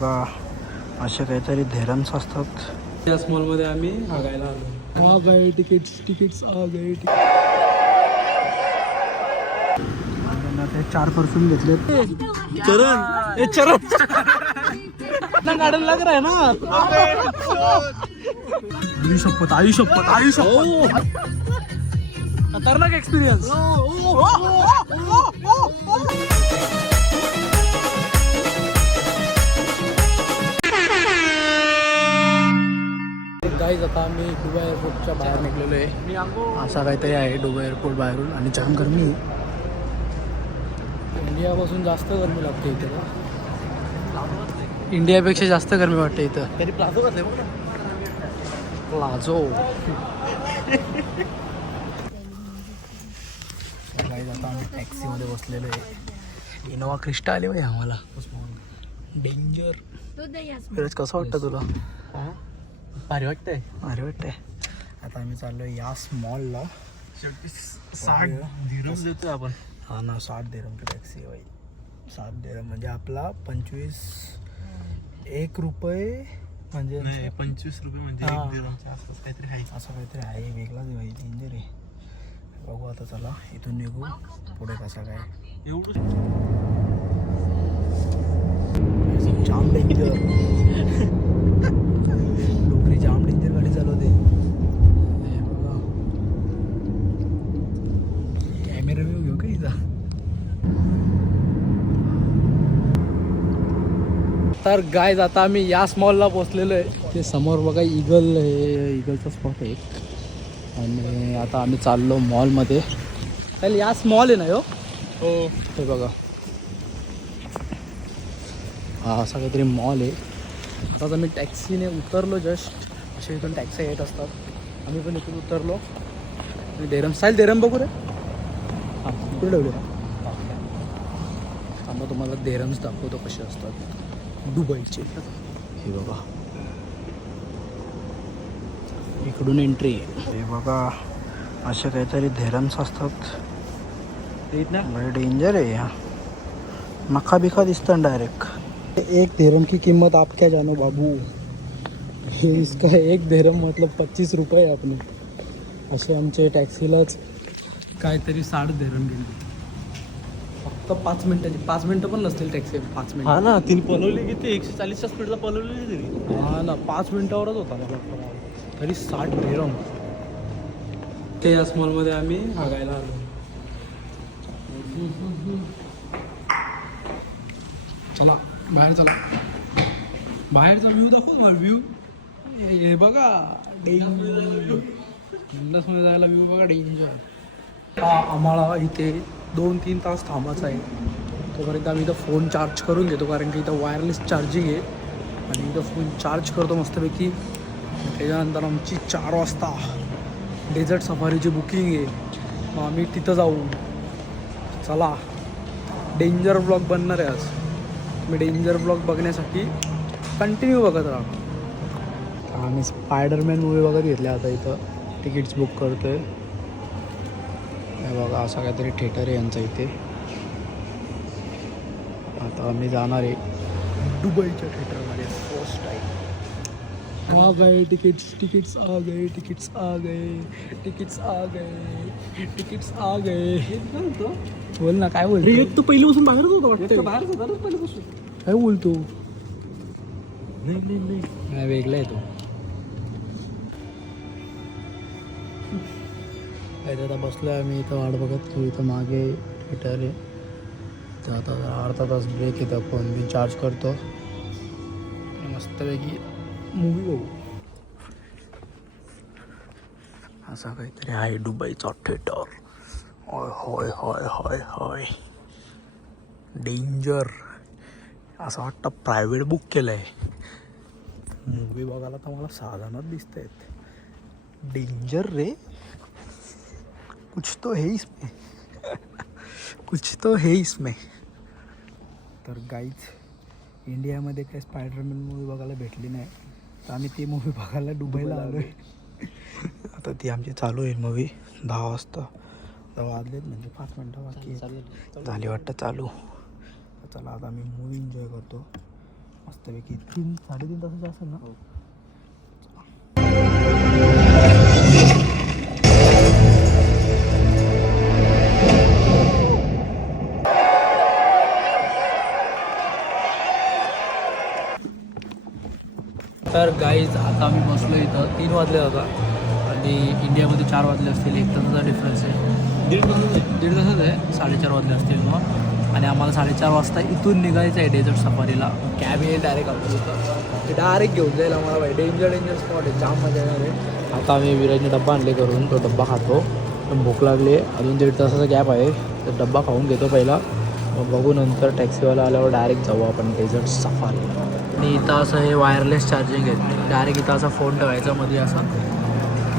बघा असे काहीतरी धैर्यम्स असतात. त्या मॉलमध्ये आम्ही बघायला आलो. आ गए तिकीट्स आ गए. ते 4 परफ्यूम घेतले. चरण गार्डन लग रहा है ना. आयुष्यपत खतरनाक एक्सपिरियन्स. गाईज आता आम्ही दुबई एअरपोर्टच्या बाहेर निघलेलो आहे. असा काहीतरी आहे दुबई एअरपोर्ट बाहेरून आणि जाम गरमी आहे. इंडियापासून जास्त गरमी लागते इथे का? इंडियापेक्षा जास्त गरमी वाटते इथं. तरी प्लाझो घातले बघ. प्लाझो गाईज आता आम्ही टॅक्सीमध्ये बसलेलो आहे. इनोवा क्रिस्टा आली पाहिजे आम्हाला. डेंजर. फिरज कसं वाटतं तुला? भारी वाटतंय. भारी वाटतंय. आता आम्ही चाललोय या मॉलला. 60 दिरहम्स देतोय आपण. हा ना, 60 दिरहमची टॅक्सी आहे भाई. 60 दिरहम म्हणजे आपला 1 रुपये म्हणजे 25 रुपये म्हणजे 1 दिरहमच्या आसपास काहीतरी आहे. असं काहीतरी आहे. वेगळाच आहे भाई. डेंजर आहे. बघू आता, चला इथून निघू. पुढे कसं काय एवढं जाम डेंजर. डोकरी जाम डेंजर गाडी चालवते. कॅमेरा व्यू घेऊ का इथं? तर गाईज आता आम्ही या मॉलला पोचलेलो आहे. ते समोर बघा ईगल आहे. ईगलचा स्पॉट आहे. आणि आता आम्ही चाललो मॉलमध्ये. त्याला या मॉल आहे ना हो. हे बघा हा असा काहीतरी मॉल आहे. आता मी टॅक्सीने उतरलो जस्ट. असे इथून टॅक्सी येत असतात. आम्ही पण इथून उतरलो. आणि धैरम बघू रे. हां कुठे ठेवले? आम्ही तुम्हाला धैरम्स दाखवतो कसे असतात दुबईचे. हे बघा इकडून एंट्री. हे बघा असे काहीतरी धैरम्स असतात. डेंजर आहे. या नखा बिखा दिसतं डायरेक्ट. 1 धैरम की कीमत आप क्या जानो बाबू. इसका 1 धैरम मतलब 25 रुपये आपने. असे आमचे टॅक्सीलाच काहीतरी 60 धैरम गेले. फक्त 5 मिनटाची. 5 मिनटं पण नसतील टॅक्सी. 5 मिनिट. हा ना, तिने पलवली किती 140च्या स्पीडला पलवलेली तरी. हा ना, 5 मिनिटावरच होता मला वाटतं. तरी 60 धैरम. ते या मॉलमध्ये आम्ही बघायला आलो. चला बाहेर चला. बाहेरचा व्ह्यू दाखव मला. व्ह्यू हे बघा. मध्ये जायला व्ह्यू बघा डेंजर. आम्हाला इथे 2-3 तास थांबायचं आहे. तोपर्यंत आम्ही इथं फोन चार्ज करून घेतो. कारण की इथं वायरलेस चार्जिंग आहे. आणि इथं फोन चार्ज करतो मस्तपैकी. त्याच्यानंतर आमची 4 वाजता डेझर्ट सफारीची बुकिंग आहे. मग आम्ही तिथं जाऊ. चला डेंजर ब्लॉग बनणार आहे आज. मी डेंजर ब्लॉग बघण्यासाठी कंटिन्यू बघत राहा. आम्ही स्पायडरमॅन मूवी बघत घेतल्या. आता इथं तिकीट्स बुक करतो आहे. हे बघा असा काहीतरी थिएटर आहे यांचं इथे. आता आम्ही जाणार आहे दुबईच्या थिएटरमध्ये. First time. आ गए टिकट्स आ गए. टिकट्स आ गए. बोल ना, काय बोलतो? एक तर पहिल्यापासून बाहेरच होता वाटतं. बाहेरच होता पहिल्यापासून. काय बोलतो? नाही नाही वेगळा आहे तो. आता बसलो आहे आम्ही इथं वाट बघत की इथं मागे थिएटर आहे. तर आता अर्धा तास ब्रेक येतं. पण मी चार्ज करतो. मस्तपैकी मूवी बघू. असा काहीतरी आहे दुबईचा थिएटर. होय होय होय होय होय डेंजर. असं वाटतं प्रायव्हेट बुक केलं आहे. मूवी बघायला तर मला साधारणच दिसत आहेत. डेंजर रे. कुछ तो है इसमें. कुछ तो है इसमें. तर गाईज इंडियामध्ये काही स्पायडरमॅन मूवी बघायला भेटली नाही. तर आम्ही ती मूवी बघायला दुबईला आलो आहे. आता ती आमची चालू आहे मूवी 10 वाजता. वाजलेत म्हणजे 5 मिनटं बाकी झाली वाटतं चालू. चला आता आम्ही मूवी एन्जॉय करतो. मस्तपैकी 3-3.5 तासाची असेल ना. तर गाईज आता आम्ही बसलो इथं 3 वाजले होता आणि इंडियामध्ये 4 वाजले असतील. 1 तासाचा डिफरन्स आहे. दीड तासच आहे. 4:30 वाजले असतील मग. आणि आम्हाला 4:30 वाजता इथून निघायचं आहे डेझर्ट सफारीला. कॅब येईल डायरेक्ट आमच्या इथं. ते डायरेक्ट घेऊन जाईल आम्हाला भाई. डेंजर स्पॉट आहे. जाम मजा येणार आहे. आता आम्ही विराजने डब्बा आणले करून. तो डब्बा खातो. पण भूक लागली आहे. अजून 1.5 तासाचा गॅप आहे. तर डब्बा खाऊन घेतो पहिला. मग बघू नंतर टॅक्सीवाला आल्यावर डायरेक्ट जाऊ आपण डेझर्ट सफारीला. आणि इथं असं हे वायरलेस चार्जिंग आहे. डायरेक्ट इथं असा फोन ठेवायचा मध्ये असा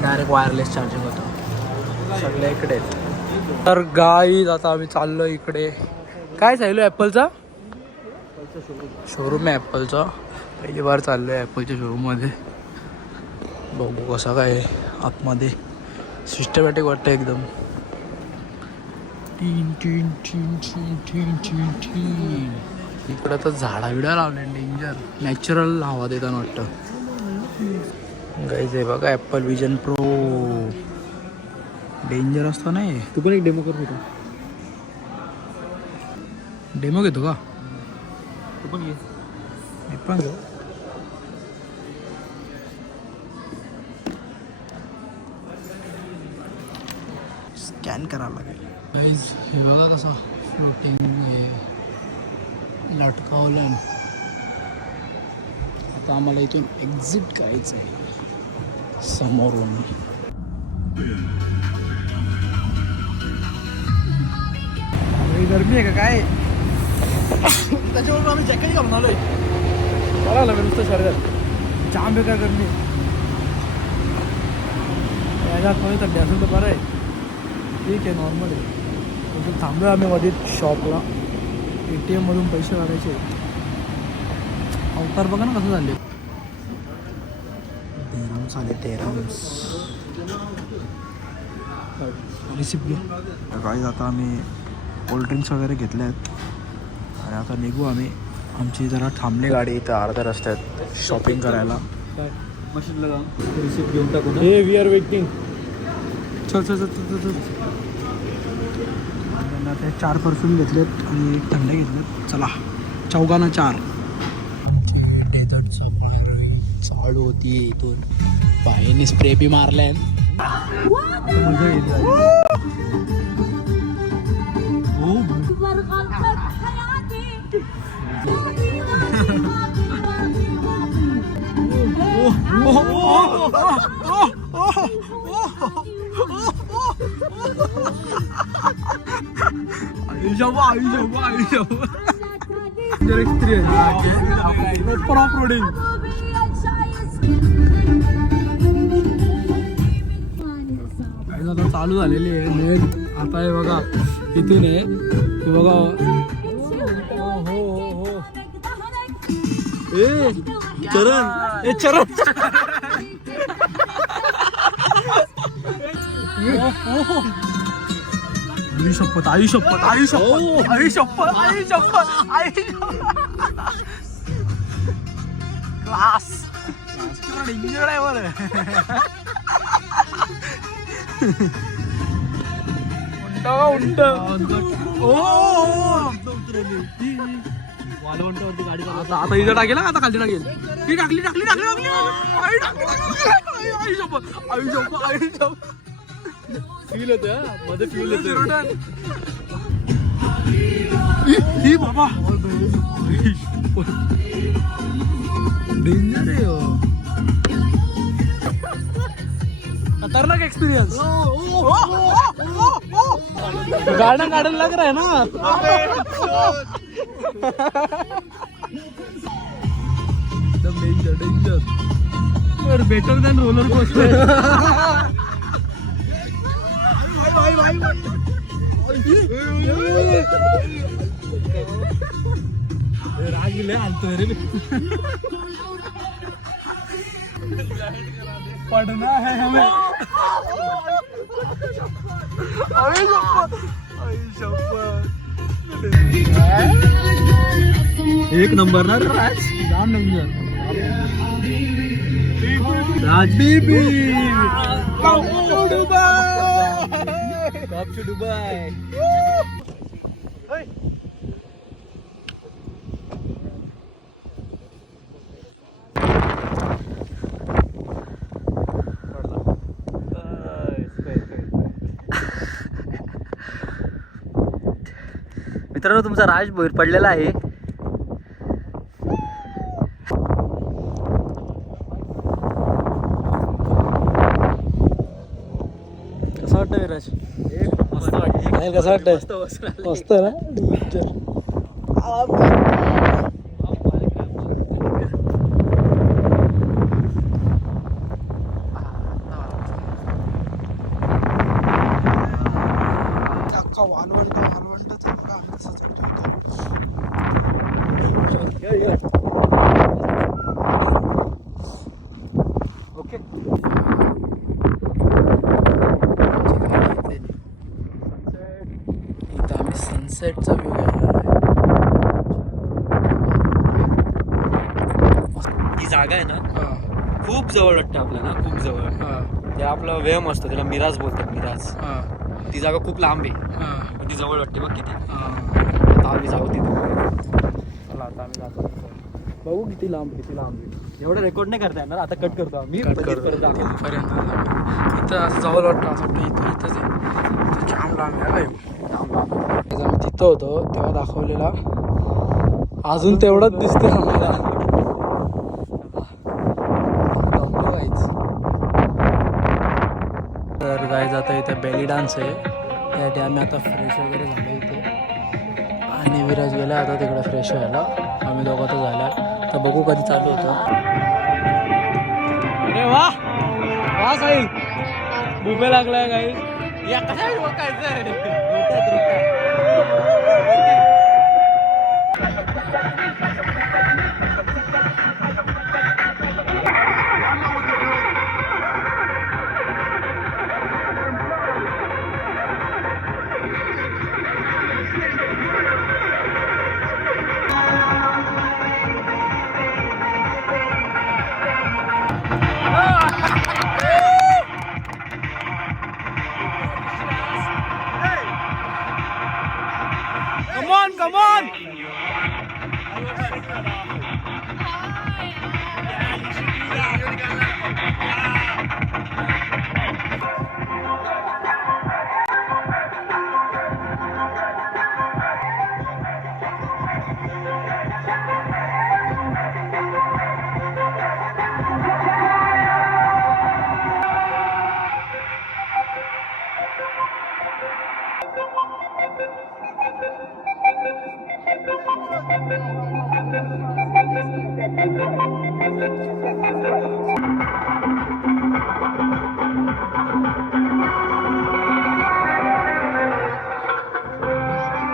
डायरेक्ट वायरलेस चार्जिंग होतं. सगळ्या इकडे आहेत. तर गाईज आता आम्ही चाललो इकडे. काय चाललो ॲपलचा शोरूम आहे. ॲपलचा पहिली बार चाललो आहे ॲपलच्या शोरूममध्ये. बघू कसं काय आतमध्ये. सिस्टमॅटिक वाटतं एकदम. टीन टीन टीन टीन टीन टीन टीन. इकडं तर झाडाबिडा लावले डेंजर. नॅचरल हवा देताना वाटतं. गाईज आहे बघा ॲपल विजन प्रो. डेंजर असतो नाही. तू पण एक डेमो कर होता. डेमो घेतो का तू पण घे. मी पण स्कॅन करावं लागेल. गाईज हे बघा कसा फ्लोटिंग आहे. लटकावलं. आता आम्हाला इथून एक्झिट करायचं आहे समोरून. गरमी आहे का काय. त्याच्यावर आम्ही जॅकेट घालून आलोय. बरं आलं नुसतं शरीरात. जाम बेकार गरमी. याच्यात मध्ये थंडी असेल तर बरं आहे. ठीक आहे नॉर्मल आहे. थांबलो आम्ही मध्ये शॉपला. ATM मधून पैसे काढायचे. अवतार बघा ना कसं झाले. तेराम्स आले. तेराम्स रिसिप्ट घे. काही आता आम्ही कोल्ड्रिंक्स वगैरे घेतले आहेत आणि आता निघू आम्ही. आमची जरा थांबली गाडी इथं अर्ध्या रस्त्यात शॉपिंग करायला. मशीनला जाऊन रिसिप्ट घेऊन टाकू. हे वी आर वेटिंग. चल चल चल चल चल. ते 4 परफ्यूम घेतलेत आणि एक थंडे घेतलेत. चला चौघांना 4. चालू होती इथून. पायाने स्प्रे बी मारलाय. चालू झालेली आहे. आता हे बघा इथून आहे हे बघा. चरण शपथ आई शपथ आई शपथ आई शपथ आई शपथ आई क्लास डेंजर आहे बरं. उंट वालवंटावरती गाडी. आता इथं टाकेल ना. आता खाली टाकेल. ती टाकली टाकली टाकली टाकली. आई शपथ आई शपथ आई शपथ. फील होतं मध्ये फील होतं. ही बाबा डेंजर आहे. खतरनाक एक्सपीरियंस. गार्डन गार्डन लग रहा है ना. एकदम danger danger. Better than roller coaster. रागिले आणतो रे. पढ़ना है हमें. आई शपथ आई शपथ. एक नंबर ना राज. जाम danger. Raj baby. Come to Dubai. मित्रांनो तुमचा राज बाहेर पडलेला आहे. कसं वाटतं विराज? मस्त वाटतं. नाही कसं वाटतं? मस्त ना. ओके. इथं आम्ही सनसेटचा व्ह्यू घेणार आहे. ही जागा आहे ना खूप जवळ वाटतं आपल्याला. खूप जवळ. ते आपलं वेम असतं त्याला मिराज बोलतात. मिराज. ती जागा खूप लांब आहे पण ती जवळ वाटते बघ किती. आता आम्ही जाऊ तिथे. चला आता आम्ही जातो. बघू किती लांब. एवढं रेकॉर्ड नाही करता येणार. आता कट करतो आम्ही. कट करतो तिथपर्यंत. इथं असं जवळ वाटतं असं वाटतं इथंच आहे. इथं जाम लांब आहे काय. आम्ही तिथं होतो तेव्हा दाखवलेला अजून तेवढंच दिसतं आम्हाला. तर गाईज आता इथं बेली डान्स आहे. त्यासाठी आम्ही आता फ्रेश वगैरे झालो इथे आणि विराज गेला आता तिकडे फ्रेश व्हायला. आम्ही दोघं तर झाला. तर बघू कधी चालू होतं. अरे वा वा साहिल बुफे लागलाय गाईज. या कशा बघायचं. Come on!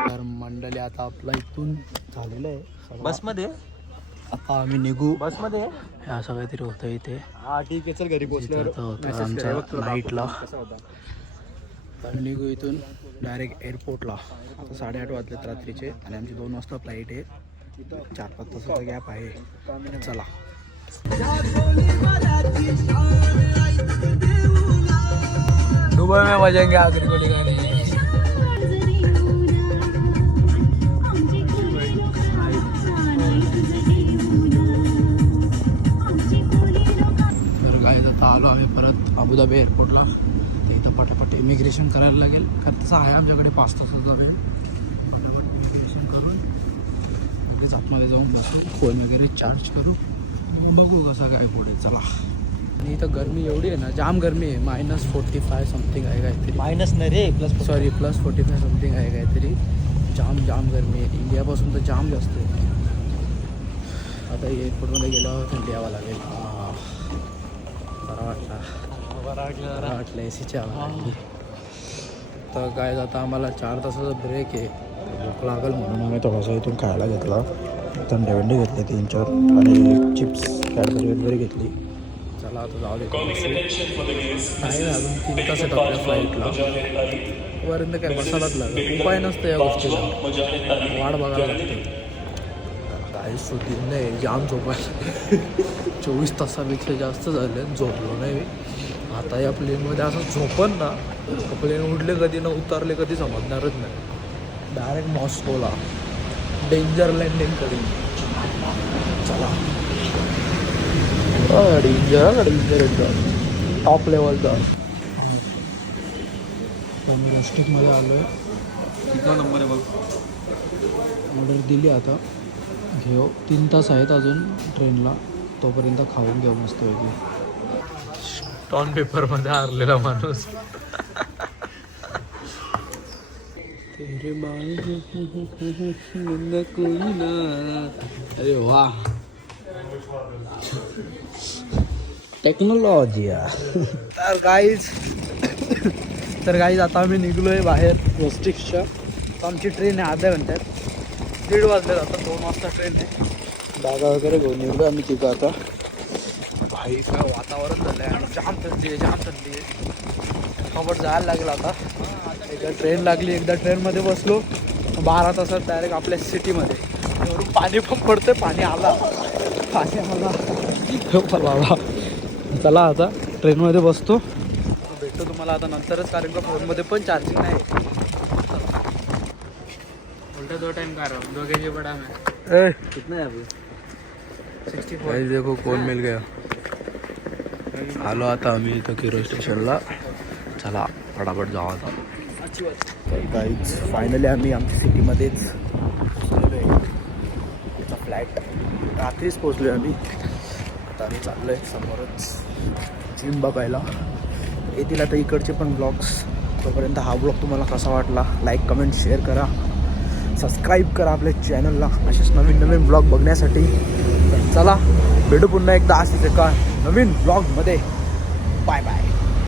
तर मंडळी आता आपला इथून झालेलं आहे बसमध्ये. आता आम्ही निघू. बसमध्ये हे असं काहीतरी होतं इथे. हा ठीक आहे चल घरी पोहोचल्यावर होतं आमच्या नाईटला. आम्ही निघू इथून डायरेक्ट एअरपोर्टला. आता 8:30 वाजलेत रात्रीचे आणि आमची 2 वाजता फ्लाईट आहे. 4-5 तासाचा गॅप आहे. चला दुबई में मजेंगे आखिरी गोली गाने. तर गाईज आता आलो आम्ही परत अबुधाबी एअरपोर्टला. ते इथं पटापट इमिग्रेशन करायला लागेल कारण तसं आहे आमच्याकडे 5 तासाचा वेळ. इमिग्रेशन करून लगेच आतमध्ये जाऊन बसू. फोन वगैरे चार्ज करू. बघू कसा काय पुढे. चला. आणि इथं गरमी एवढी आहे ना जाम गरमी आहे. -45 समथिंग आहे काहीतरी. मायनस नाही रे +45 समथिंग आहे काहीतरी. जाम गरमी आहे. इंडियापासून तर जाम जास्त आहे. आता एअरपोर्टमध्ये गेल्यावर थंडी हवा लागेल. बरं वाटलं एसीची हवा लागली. तर काय आता आम्हाला 4 तासाचा ब्रेक आहे. भूक लागेल म्हणून आम्ही थोडासा इथून खायला घेतला. थंडी घेतली 3-4 आणि चिप्स कॅडबरी वगैरे घेतली. चला आता जाऊ दे. नाही ना, अजून 3 तास आहेत आपल्या फ्लाईटला. तोपर्यंत काय बसायलाच लागेल. उपाय नसतं या गोष्टीचा, वाट बघायला लागते. काही सुधी नाही, जाम झोपायला 24 तासापेक्षा जास्त झाले, झोपलो नाही मी. आता या प्लेनमध्ये असं झोपन ना, प्लेन उडले कधी ना उतरले कधी समजणारच नाही. डायरेक्ट मॉस्कोला डेंजर लँडिंग कधी. चला डेंजर एकदम टॉप लेवलचा. आम्ही रस्टिकमध्ये आलो आहे. किती नंबर आहे बघ. ऑर्डर दिली आता, घेऊ. 3 तास आहेत अजून ट्रेनला, तोपर्यंत खाऊन घेऊ मस्त पैकी. टॉन पेपरमध्ये हारलेला माणूस. तेरे बाल कोई ना. अरे वा, टेक्नॉलॉजी. तर गाईज आता आम्ही निघलो आहे बाहेर रोस्टिक्सच्या. तर आमची ट्रेन आहे अर्ध्या घंट्यात. 1:30 वाजले, आता 2 वाजता ट्रेन आहे. बॅगा वगैरे घेऊन निघलो आम्ही तिथं. आता भाई काय वातावरण झालं आहे आणि जाम थंडी आहे, जाम थंडी आहे. खबर जायला लागेल आता. एकदा ट्रेन लागली, एकदा ट्रेनमध्ये बसलो, 12 तासात डायरेक्ट आपल्या सिटीमध्ये. वरून पाणी पण पडतं, पाणी आला बाबा. चला आता ट्रेनमध्ये बसतो, भेटतो तुम्हाला आता नंतरच, कारण का फोनमध्ये पण चार्जिंग नाही. उलटा 2 टाइम कर रहा हूँ, 2 kg बड़ा मैं. कितना है अभी? 64. देखो कोण मिल गया. आलो आता आम्ही इथं किरो स्टेशनला. चला फटाफट जाऊ आता. गाईज फायनली आम्ही आमच्या सिटीमध्येच पोचलेलो आहे. त्याचा फ्लॅट रात्रीच पोचलो आहे आम्ही. आता आम्ही चाललो आहे समोरच जिम बघायला. येतील आता इकडचे पण ब्लॉग्स. तोपर्यंत हा ब्लॉग तुम्हाला कसा वाटला, लाईक कमेंट शेअर करा, सबस्क्राईब करा आपल्या चॅनलला असेच नवीन नवीन ब्लॉग बघण्यासाठी. तर चला भेटू पुन्हा एकदा असेच एका नवीन ब्लॉगमध्ये. Bye bye.